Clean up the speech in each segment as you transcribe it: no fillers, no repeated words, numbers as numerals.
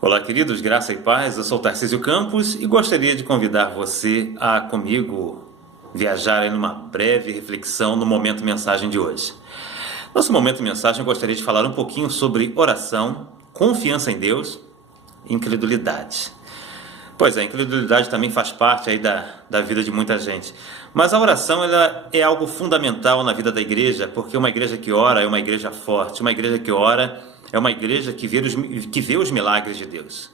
Olá, queridos, graça e paz. Eu sou Tarcísio Campos e gostaria de convidar você a comigo viajar em uma breve reflexão no Momento Mensagem de hoje. Nosso Momento Mensagem eu gostaria de falar um pouquinho sobre oração, confiança em Deus e incredulidade. Pois é, a incredulidade também faz parte aí da vida de muita gente. Mas a oração ela é algo fundamental na vida da igreja, porque uma igreja que ora é uma igreja forte, uma igreja que ora é uma igreja que vê os milagres de Deus.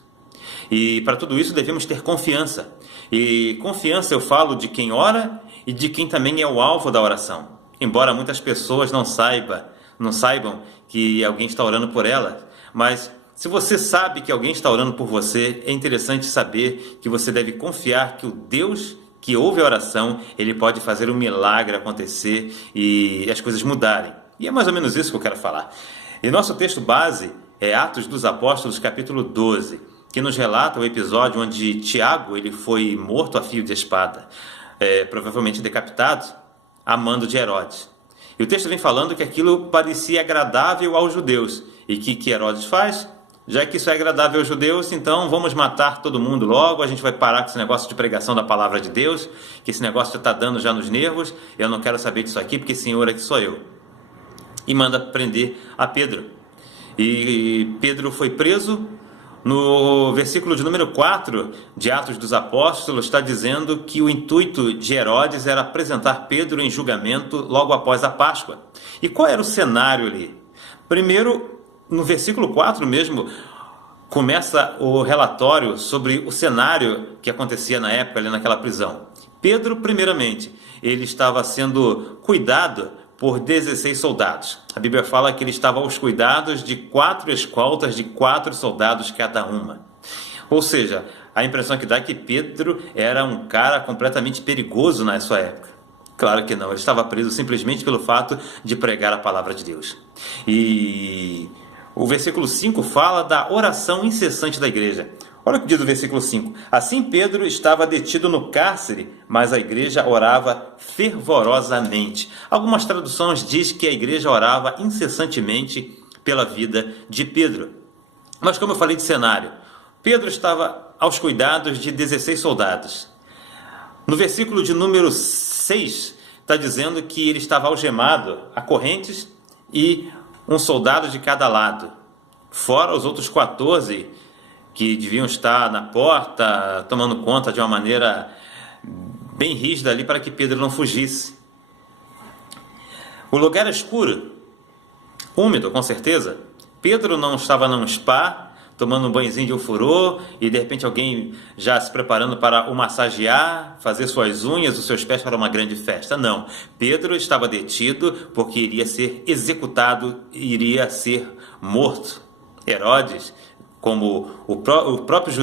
E para tudo isso devemos ter confiança. E confiança eu falo de quem ora e de quem também é o alvo da oração. Embora muitas pessoas não saibam que alguém está orando por elas, mas se você sabe que alguém está orando por você, é interessante saber que você deve confiar que o Deus que ouve a oração, ele pode fazer um milagre acontecer e as coisas mudarem. E é mais ou menos isso que eu quero falar. E nosso texto base é Atos dos Apóstolos, capítulo 12, que nos relata o episódio onde Tiago ele foi morto a fio de espada, provavelmente decapitado, a mando de Herodes. E o texto vem falando que aquilo parecia agradável aos judeus. E que Herodes faz? Já que isso é agradável aos judeus, então vamos matar todo mundo logo, a gente vai parar com esse negócio de pregação da palavra de Deus, que esse negócio já está dando já nos nervos, eu não quero saber disso aqui, porque Senhor aqui sou eu. E manda prender a Pedro. E Pedro foi preso. No versículo de número 4 de Atos dos Apóstolos está dizendo que o intuito de Herodes era apresentar Pedro em julgamento logo após a Páscoa. E qual era o cenário ali? Primeiro, no versículo 4 mesmo, começa o relatório sobre o cenário que acontecia na época ali naquela prisão. Pedro, primeiramente, ele estava sendo cuidado por 16 soldados. A Bíblia fala que ele estava aos cuidados de 4 escoltas de 4 soldados cada uma. Ou seja, a impressão que dá é que Pedro era um cara completamente perigoso na sua época. Claro que não, ele estava preso simplesmente pelo fato de pregar a palavra de Deus. E o versículo 5 fala da oração incessante da igreja. Olha o que diz o versículo 5. Assim Pedro estava detido no cárcere, mas a igreja orava fervorosamente. Algumas traduções dizem que a igreja orava incessantemente pela vida de Pedro. Mas como eu falei de cenário, Pedro estava aos cuidados de 16 soldados. No versículo de número 6, está dizendo que ele estava algemado a correntes e um soldado de cada lado, fora os outros 14 que deviam estar na porta, tomando conta de uma maneira bem rígida ali para que Pedro não fugisse. O lugar era escuro, úmido, com certeza. Pedro não estava num spa, tomando um banhozinho de ofurô, e de repente alguém já se preparando para o massagear, fazer suas unhas, os seus pés para uma grande festa. Não, Pedro estava detido porque iria ser executado, iria ser morto. Herodes, como os próprios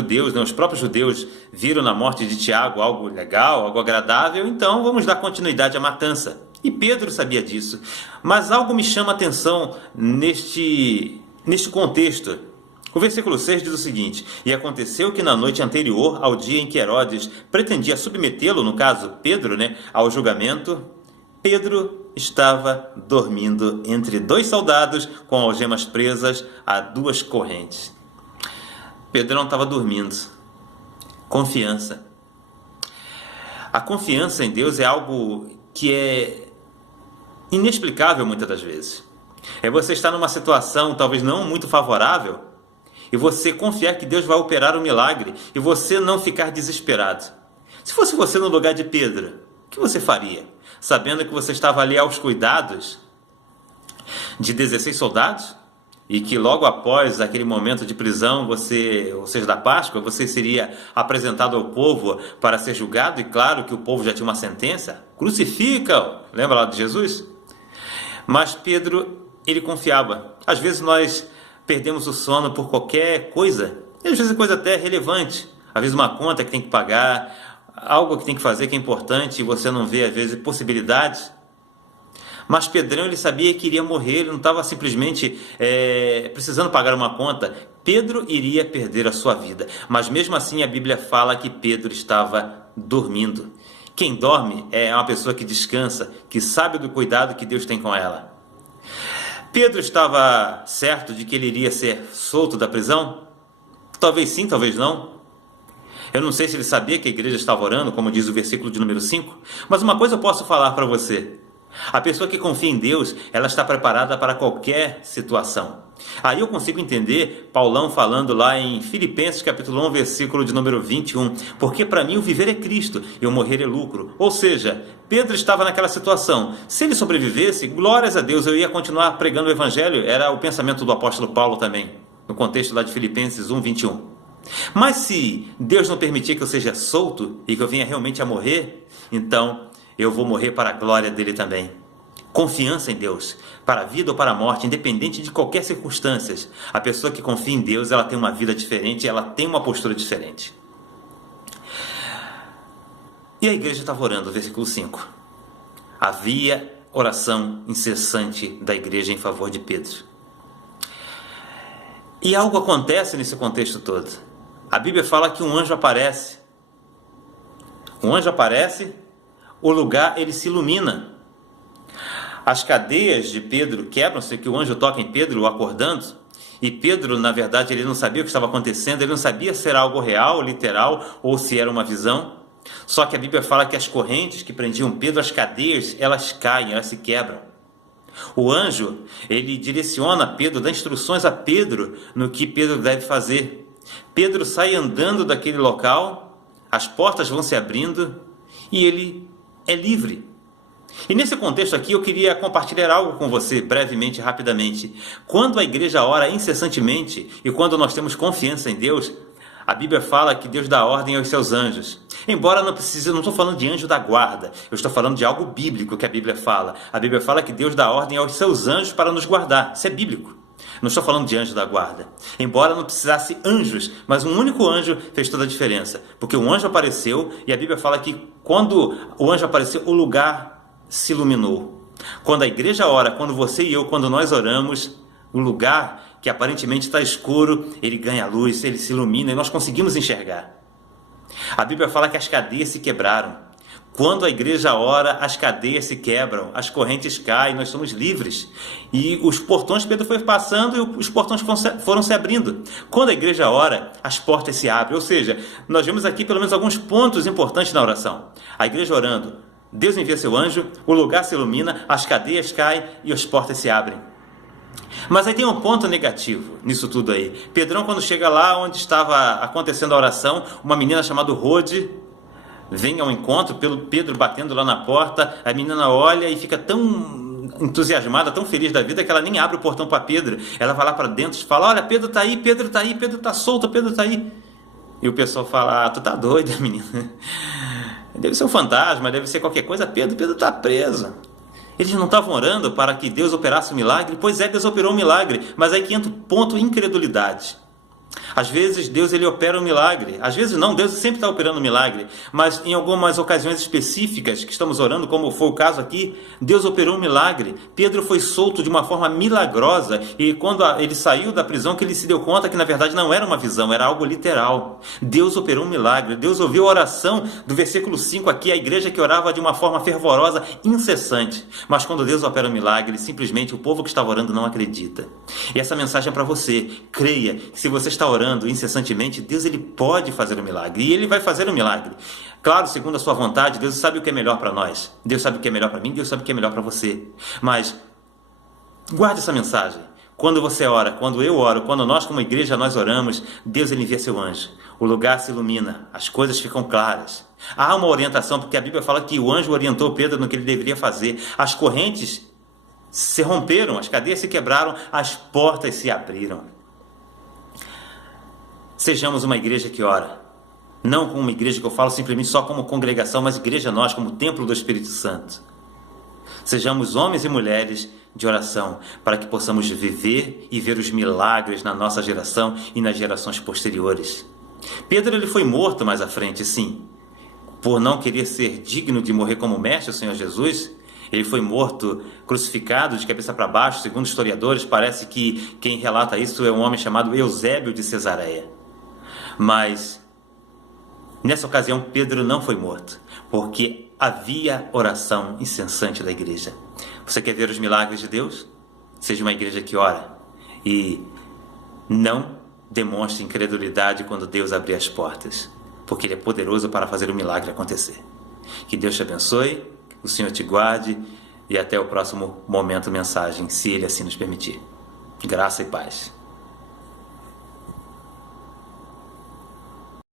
judeus viram na morte de Tiago algo legal, algo agradável, então vamos dar continuidade à matança. E Pedro sabia disso. Mas algo me chama a atenção neste contexto. O versículo 6 diz o seguinte: E aconteceu que na noite anterior ao dia em que Herodes pretendia submetê-lo, no caso Pedro, ao julgamento, Pedro estava dormindo entre 2 soldados com algemas presas a 2 correntes. Pedro não estava dormindo. Confiança. A confiança em Deus é algo que é inexplicável muitas das vezes. É você estar numa situação talvez não muito favorável e você confiar que Deus vai operar um milagre e você não ficar desesperado. Se fosse você no lugar de Pedro, o que você faria? Sabendo que você estava ali aos cuidados de 16 soldados e que logo após aquele momento de prisão, ou seja, da Páscoa, você seria apresentado ao povo para ser julgado, e claro que o povo já tinha uma sentença, crucifica-o, lembra lá de Jesus? Mas Pedro, ele confiava. Às vezes nós perdemos o sono por qualquer coisa, e às vezes é coisa até relevante, às vezes uma conta que tem que pagar, algo que tem que fazer que é importante e você não vê às vezes possibilidades. Mas Pedrão, ele sabia que iria morrer, ele não estava simplesmente precisando pagar uma conta. Pedro iria perder a sua vida, mas mesmo assim a Bíblia fala que Pedro estava dormindo. Quem dorme é uma pessoa que descansa, que sabe do cuidado que Deus tem com ela. Pedro estava certo de que ele iria ser solto da prisão? Talvez sim, talvez não. Eu não sei se ele sabia que a igreja estava orando, como diz o versículo de número 5, mas uma coisa eu posso falar para você. A pessoa que confia em Deus, ela está preparada para qualquer situação. Aí eu consigo entender Paulão falando lá em Filipenses capítulo 1, versículo de número 21, porque para mim o viver é Cristo e o morrer é lucro. Ou seja, Pedro estava naquela situação. Se ele sobrevivesse, glórias a Deus, eu ia continuar pregando o evangelho. Era o pensamento do apóstolo Paulo também, no contexto lá de Filipenses 1, 21. Mas se Deus não permitir que eu seja solto e que eu venha realmente a morrer, então eu vou morrer para a glória dele também. Confiança em Deus, para a vida ou para a morte, independente de qualquer circunstância. A pessoa que confia em Deus, ela tem uma vida diferente, ela tem uma postura diferente. E a igreja estava orando, versículo 5. Havia oração incessante da igreja em favor de Pedro. E algo acontece nesse contexto todo. A Bíblia fala que um anjo aparece. Um anjo aparece, o lugar ele se ilumina. As cadeias de Pedro quebram-se, que o anjo toca em Pedro, o acordando. E Pedro, na verdade, ele não sabia o que estava acontecendo, ele não sabia se era algo real, literal, ou se era uma visão. Só que a Bíblia fala que as correntes que prendiam Pedro, as cadeias, elas caem, elas se quebram. O anjo, ele direciona Pedro, dá instruções a Pedro no que Pedro deve fazer. Pedro sai andando daquele local, as portas vão se abrindo e ele é livre. E nesse contexto aqui eu queria compartilhar algo com você brevemente, rapidamente. Quando a igreja ora incessantemente e quando nós temos confiança em Deus, a Bíblia fala que Deus dá ordem aos seus anjos. Embora não estou falando de anjo da guarda, eu estou falando de algo bíblico que a Bíblia fala. A Bíblia fala que Deus dá ordem aos seus anjos para nos guardar. Isso é bíblico. Não estou falando de anjo da guarda. Embora não precisasse anjos, mas um único anjo fez toda a diferença. Porque um anjo apareceu e a Bíblia fala que quando o anjo apareceu, o lugar se iluminou. Quando a igreja ora, quando você e eu, quando nós oramos, o lugar que aparentemente está escuro, ele ganha luz, ele se ilumina e nós conseguimos enxergar. A Bíblia fala que as cadeias se quebraram. Quando a igreja ora, as cadeias se quebram, as correntes caem, nós somos livres. E os portões, Pedro foi passando e os portões foram se abrindo. Quando a igreja ora, as portas se abrem. Ou seja, nós vemos aqui pelo menos alguns pontos importantes na oração. A igreja orando, Deus envia seu anjo, o lugar se ilumina, as cadeias caem e as portas se abrem. Mas aí tem um ponto negativo nisso tudo aí. Pedrão, quando chega lá onde estava acontecendo a oração, uma menina chamada Rode vem ao encontro, pelo Pedro batendo lá na porta, a menina olha e fica tão entusiasmada, tão feliz da vida, que ela nem abre o portão para Pedro. Ela vai lá para dentro e fala, olha, Pedro está aí, Pedro está aí, Pedro está solto, Pedro está aí. E o pessoal fala, tu tá doida, menina. Deve ser um fantasma, deve ser qualquer coisa. Pedro está preso. Eles não estavam orando para que Deus operasse um milagre? Pois é, Deus operou um milagre, mas aí que entra o ponto incredulidade. Às vezes Deus ele opera um milagre, às vezes não, Deus sempre está operando um milagre, mas em algumas ocasiões específicas que estamos orando, como foi o caso aqui, Deus operou um milagre. Pedro foi solto de uma forma milagrosa e quando ele saiu da prisão que ele se deu conta que na verdade não era uma visão, era algo literal. Deus operou um milagre, Deus ouviu a oração do versículo 5 aqui, a igreja que orava de uma forma fervorosa, incessante, mas quando Deus opera um milagre, simplesmente o povo que estava orando não acredita. E essa mensagem é para você, creia, se você está orando incessantemente, Deus ele pode fazer um milagre, e ele vai fazer um milagre. Claro, segundo a sua vontade, Deus sabe o que é melhor para nós. Deus sabe o que é melhor para mim, Deus sabe o que é melhor para você. Mas guarde essa mensagem. Quando você ora, quando eu oro, quando nós como igreja nós oramos, Deus ele envia seu anjo. O lugar se ilumina, as coisas ficam claras. Há uma orientação, porque a Bíblia fala que o anjo orientou Pedro no que ele deveria fazer. As correntes se romperam, as cadeias se quebraram, as portas se abriram. Sejamos uma igreja que ora. Não como uma igreja que eu falo simplesmente só como congregação, mas igreja nós, como templo do Espírito Santo. Sejamos homens e mulheres de oração, para que possamos viver e ver os milagres na nossa geração e nas gerações posteriores. Pedro ele foi morto mais à frente, sim. Por não querer ser digno de morrer como mestre, o Senhor Jesus, ele foi morto, crucificado de cabeça para baixo. Segundo historiadores, parece que quem relata isso é um homem chamado Eusébio de Cesareia. Mas, nessa ocasião, Pedro não foi morto, porque havia oração incessante da igreja. Você quer ver os milagres de Deus? Seja uma igreja que ora e não demonstre incredulidade quando Deus abrir as portas, porque Ele é poderoso para fazer o milagre acontecer. Que Deus te abençoe, o Senhor te guarde e até o próximo Momento Mensagem, se Ele assim nos permitir. Graça e paz.